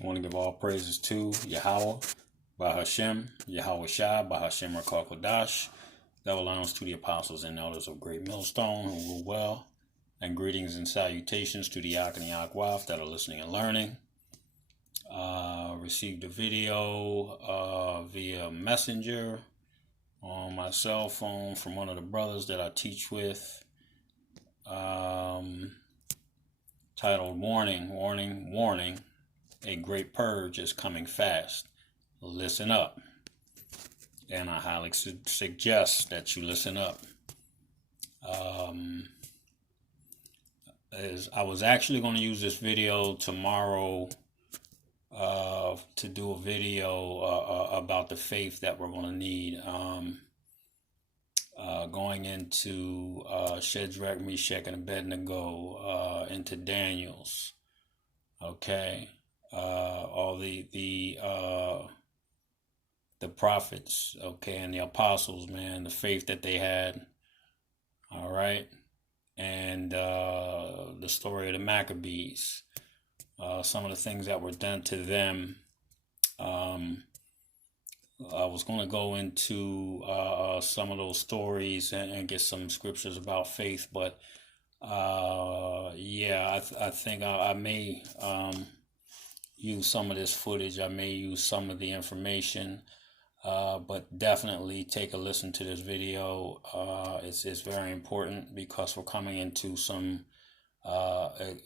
I want to give all praises to Yahweh, by Hashem, Yahweh Shai, by Hashem Rakar Kodash. Double honors to the apostles and elders of Great Millstone who rule well. And greetings and salutations to the Yak and the Akwaf that are listening and learning. Received a video via Messenger on my cell phone from one of the brothers that I teach with. Titled Warning, Warning, Warning. A great purge is coming fast. Listen up. And I highly suggest that you listen up. I was actually going to use this video tomorrow to do a video about the faith that we're going to need going into Shadrach, Meshach, and Abednego, into Daniel's. Okay, all the prophets, okay, and the apostles, man, the faith that they had. All right, and the story of the Maccabees. Some of the things that were done to them. I was going to go into some of those stories and get some scriptures about faith, but yeah, I think I may use some of this footage. I may use some of the information, but definitely take a listen to this video. It's very important because we're coming into some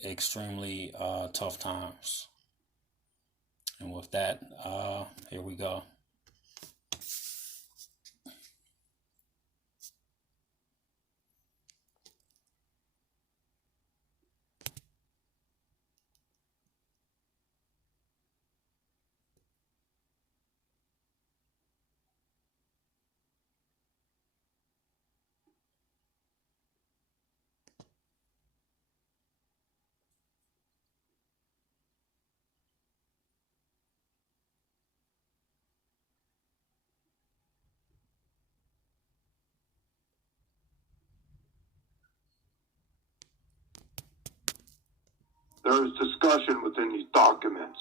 extremely tough times. And with that, here we go. There is discussion within these documents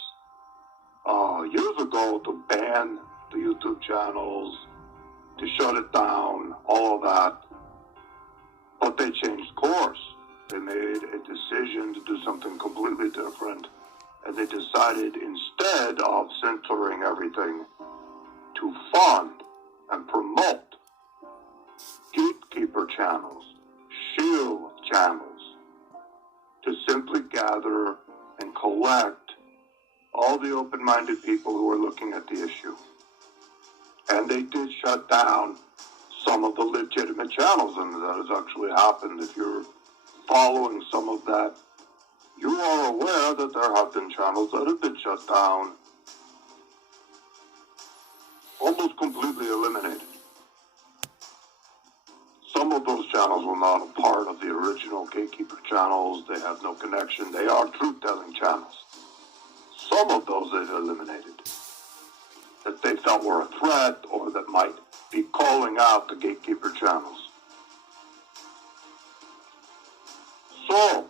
years ago to ban the YouTube channels, to shut it down, all of that. But they changed course. They made a decision to do something completely different. And they decided, instead of censoring everything, to fund and promote gatekeeper channels, shield channels, to simply gather and collect all the open-minded people who are looking at the issue. And they did shut down some of the legitimate channels, and that has actually happened. If you're following some of that, you are aware that there have been channels that have been shut down, almost completely eliminated. Some of those channels were not a part of the original gatekeeper channels. They have no connection. They are truth-telling channels. Some of those they've eliminated that they felt were a threat or that might be calling out the gatekeeper channels. So,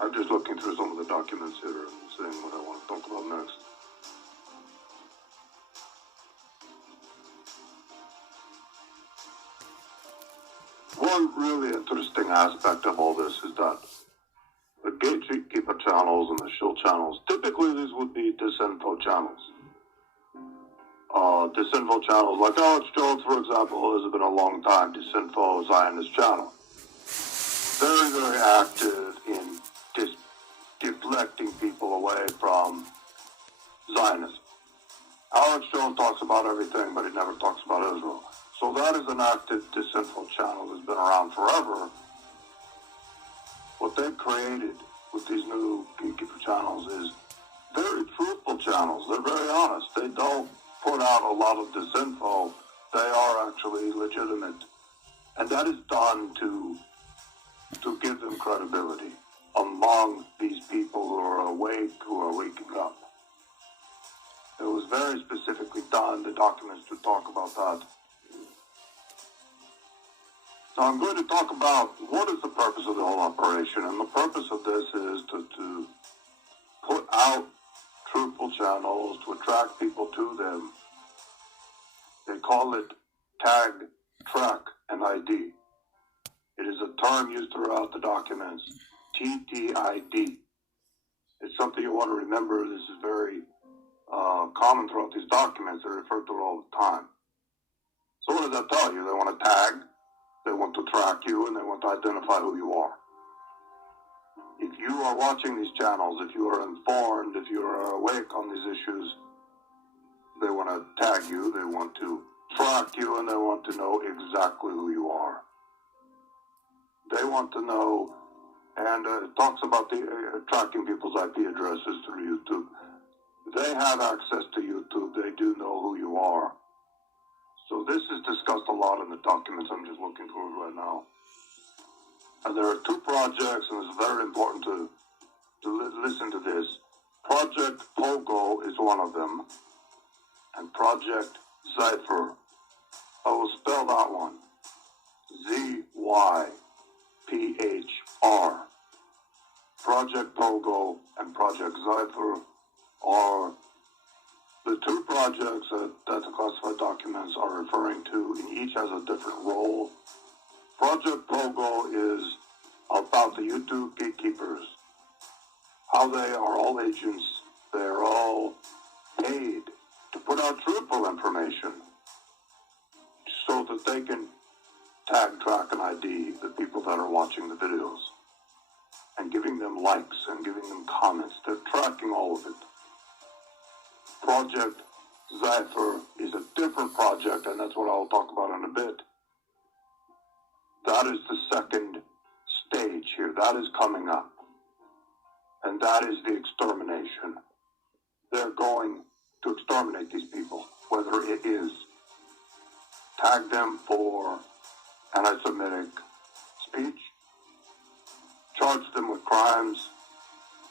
I'm just looking through some of the documents here and seeing what I want to talk about next. One really interesting aspect of all this is that the gatekeeper channels and the shield channels, typically these would be disinfo channels. Disinfo channels like Alex Jones, for example, has been a long time disinfo Zionist channel. Very, very active in deflecting people away from Zionism. Alex Jones talks about everything, but he never talks about Israel. So that is an active disinfo channel that's been around forever. What they've created with these new gatekeeper channels is very truthful channels. They're very honest. They don't put out a lot of disinfo. They are actually legitimate. And that is done to give them credibility among these people who are awake, who are waking up. It was very specifically done, the documents to talk about that. So I'm going to talk about what is the purpose of the whole operation. And the purpose of this is to put out truthful channels, to attract people to them. They call it tag, track, and ID. It is a term used throughout the documents, TTID. It's something you want to remember. This is very common throughout these documents. They're referred to it all the time. So what does that tell you? They want to tag, they want to track you, and they want to identify who you are. If you are watching these channels, if you are informed, if you are awake on these issues, they want to tag you, they want to track you, and they want to know exactly who you are. They want to know, and it talks about tracking people's IP addresses through YouTube. They have access to YouTube. They do know who you are. So this is discussed a lot in the documents. I'm just looking through it right now. And there are two projects, and it's very important to listen to this. Project Pogo is one of them, and Project Zypher. I will spell that one. ZYPHR. Project Pogo and Project Zypher are the two projects that the classified documents are referring to, and each has a different role. Project Pogo is about the YouTube gatekeepers, how they are all agents. They're all paid to put out truthful information so that they can tag, track, and ID the people that are watching the videos and giving them likes and giving them comments. They're tracking all of it. Project Zypher is a different project, and that's what I'll talk about in a bit. That is the second stage here. That is coming up. And that is the extermination. They're going to exterminate these people, whether it is tag them for anti-Semitic speech, charge them with crimes,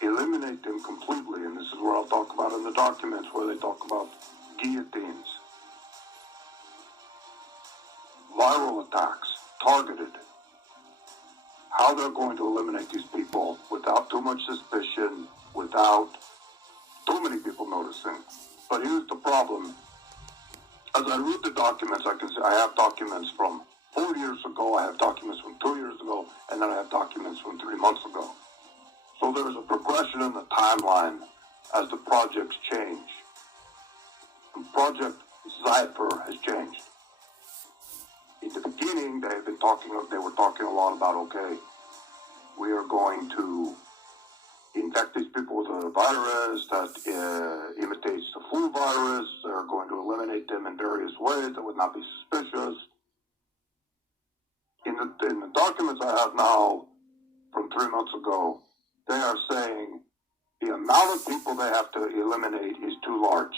eliminate them completely, and this is where I'll talk about in the documents where they talk about guillotines, viral attacks, targeted, how they're going to eliminate these people without too much suspicion, without too many people noticing. But here's the problem. As I read the documents, I can see I have documents from 4 years ago, I have documents from 2 years ago, and then I have documents from 3 months ago. So there's a progression in the timeline as the projects change. And Project Zypher has changed. In the beginning, they were talking a lot about, okay, we are going to infect these people with a virus that imitates the flu virus. They're going to eliminate them in various ways that would not be suspicious. In the documents I have now from 3 months ago, they are saying the amount of people they have to eliminate is too large.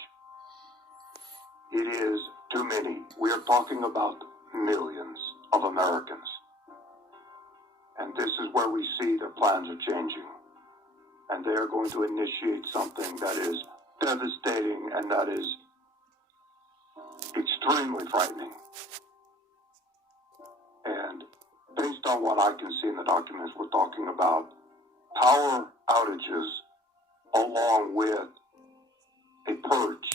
It is too many. We are talking about millions of Americans. And this is where we see their plans are changing. And they are going to initiate something that is devastating and that is extremely frightening. And based on what I can see in the documents, we're talking about power outages along with a purge.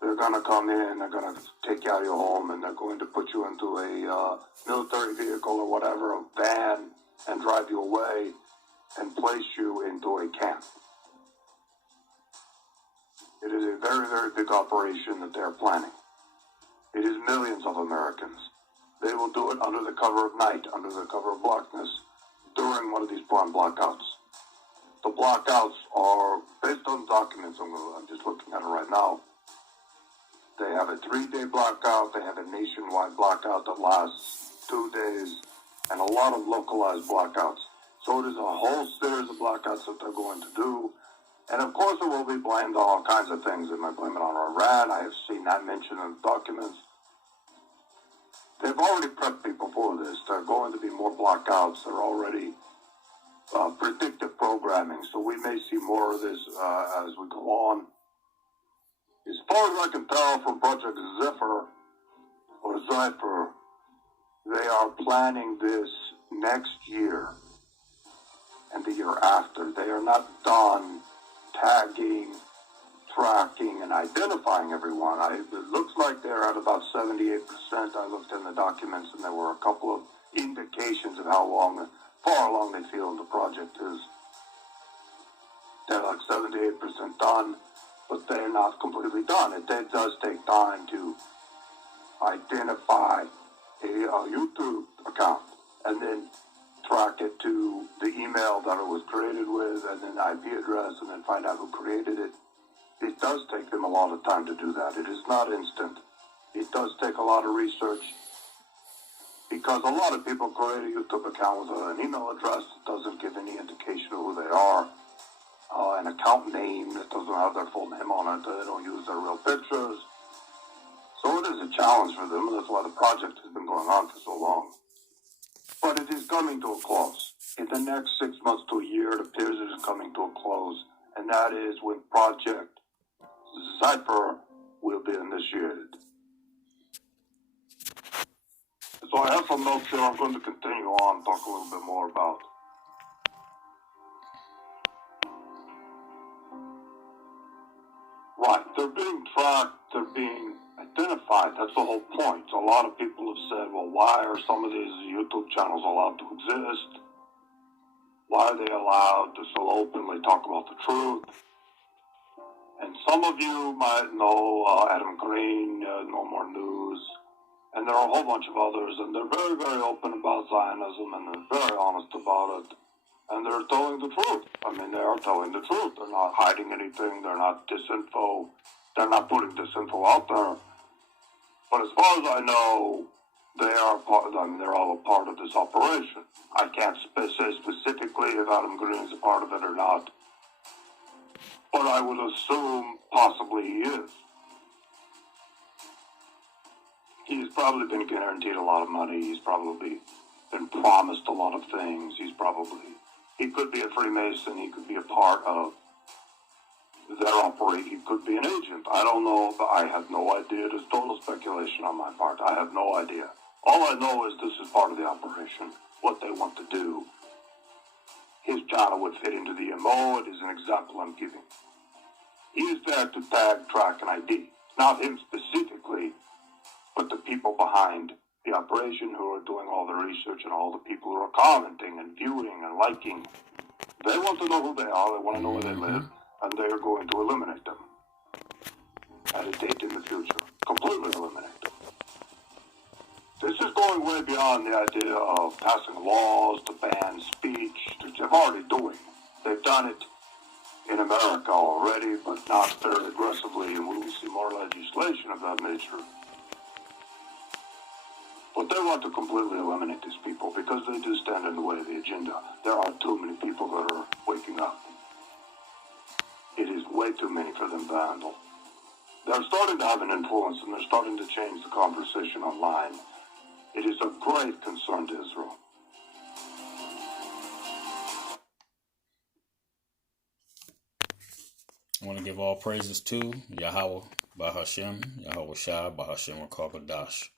They're going to come in, they're going to take you out of your home, and they're going to put you into a military vehicle or whatever, a van, and drive you away and place you into a camp. It is a very, very big operation that they're planning. It is millions of Americans. They will do it under the cover of night, under the cover of blackness, during one of these planned blackouts. The blackouts are based on documents. I'm just looking at it right now. They have a 3-day blackout. They have a nationwide blackout that lasts 2 days, and a lot of localized blackouts. So it is a whole series of blackouts that they're going to do. And of course it will be blamed on all kinds of things. They might blame it on Iran. I have seen that mentioned in the documents. They've already prepped people for this. There are going to be more blackouts. They're already predictive programming. So we may see more of this as we go on. As far as I can tell from Project Zypher, they are planning this next year and the year after. They are not done tagging tracking and identifying everyone. It looks like they're at about 78%. I looked in the documents, and there were a couple of indications of how far along they feel the project is. They're like 78% done, but they're not completely done. It does take time to identify a YouTube account and then track it to the email that it was created with, and then IP address, and then find out who created it. It does take them a lot of time to do that. It is not instant. It does take a lot of research, because a lot of people create a YouTube account with an email address that doesn't give any indication of who they are, an account name that doesn't have their full name on it, they don't use their real pictures. So it is a challenge for them, and that's why the project has been going on for so long. But it is coming to a close. In the next 6 months to a year, it appears it is coming to a close, and that is when Project Cypher will be initiated. So I have some notes here I'm going to continue on, talk a little bit more about. Right, they're being tracked, they're being identified. That's the whole point. A lot of people have said, well, why are some of these YouTube channels allowed to exist? Why are they allowed to so openly talk about the truth? And some of you might know Adam Green, No More News, and there are a whole bunch of others, and they're very, very open about Zionism, and they're very honest about it, and they're telling the truth. I mean, they are telling the truth. They're not hiding anything. They're not disinfo. They're not putting disinfo out there. But as far as I know, they are they're all a part of this operation. I can't say specifically if Adam Green is a part of it or not, but I would assume possibly he is. He's probably been guaranteed a lot of money. He's probably been promised a lot of things. He could be a Freemason. He could be a part of their operation. He could be an agent. I don't know, but I have no idea. It is total speculation on my part. I have no idea. All I know is this is part of the operation, what they want to do. His channel would fit into the MO. It is an example I'm giving. He is there to tag, track, and ID. Not him specifically, but the people behind the operation who are doing all the research and all the people who are commenting and viewing and liking. They want to know who they are. They want to know where they live, and they are going to eliminate them at a date in the future. Completely eliminate them. This is going way beyond the idea of passing laws to ban speech, which they're already doing. They've done it in America already, but not very aggressively, and we will see more legislation of that nature. But they want to completely eliminate these people because they do stand in the way of the agenda. There are too many people that are waking up. It is way too many for them to handle. They're starting to have an influence, and they're starting to change the conversation online. It is of great concern to Israel. I want to give all praises to Yahweh, Bahashem, Yahweh Shai, Bahashem Rakabadash.